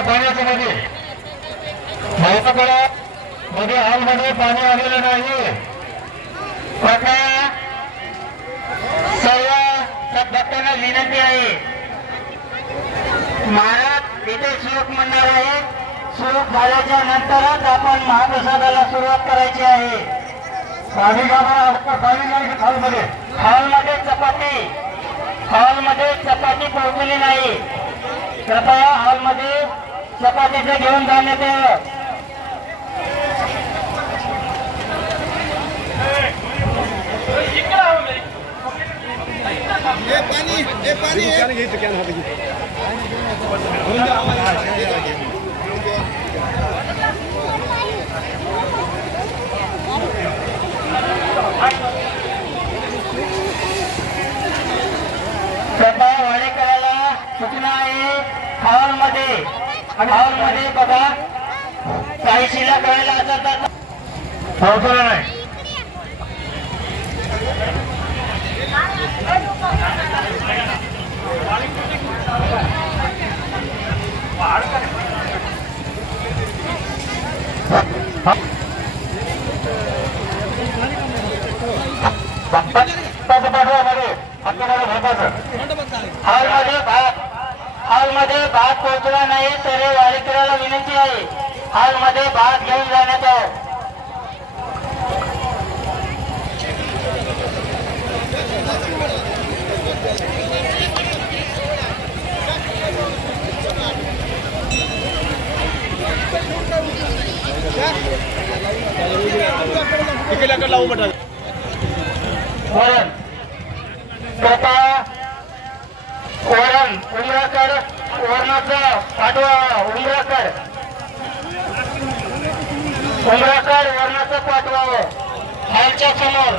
या पाण्याच्या मध्ये भाऊकडा मध्ये हॉलमध्ये पाणी आलेलं नाही. आता सर्व भक्तांना विनंती आहे. महाराज इथे श्लोक म्हणणार आहे. श्लोक झाल्याच्या नंतरच आपण महाप्रसादाला सुरुवात करायची आहे. पाणी पाणी हॉलमध्ये. हॉलमध्ये चपाती. हॉलमध्ये चपाती पोहोचली नाही. कृपया हॉलमध्ये चपातीचं घेऊन जाण्यात यावं कृपया वाडेकराला सूचना आहे. हॉलमध्ये हॉलमध्ये बघा काही शिल्लक राहिला असेल तर पोहोचलं नाही हॉलमध्ये भात हॉलमध्ये भात पोहोचला नाही तर वाडेकराला विनंती आहे. हॉलमध्ये भात घेऊन जाण्यात यावं लावू म्हटलं वरण उमराकर वरणाचा पाठवा उमराकर. उमराकर वरणाचं पाठवावं हॉलच्या समोर.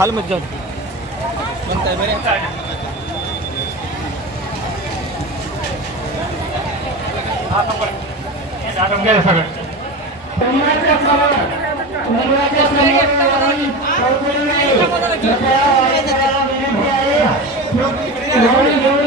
हाल मत जाऊन. उमराच्या समोर उमराच्या समोर वरण पोहोचलं नाही. कृपया वाडेकराला विनंती आहे. वरण घेऊन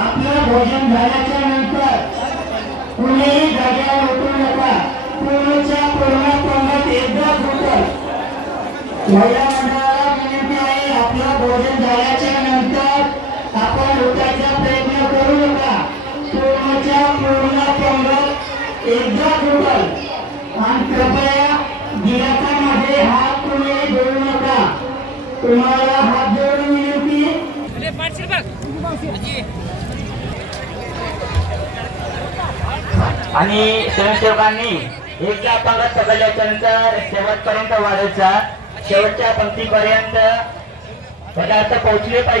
आपलं भोजन झाल्याच्यानंतर कुणीही जागेवर उठू नका पूर्णच्या पूर्ण तोंडात एकदा फुटल महिला मंडळाला विनंती आहे आपलं भोजन झाल्याच्यानंतर आपण उठायचा प्रयत्न करू नका पूर्णच्या पूर्ण एकदा फुटल आणि कृपया गिराकामध्ये हात तुम्ही जोडू नका तुम्हाला हात जोडून विनंती आणि स्वयंसेवकांनी एकदा पंगत पकडल्याच्या नंतर शेवटपर्यंत वाढायचा. शेवटच्या पंक्तीपर्यंत पदार्थ पोहोचले पाहिजे.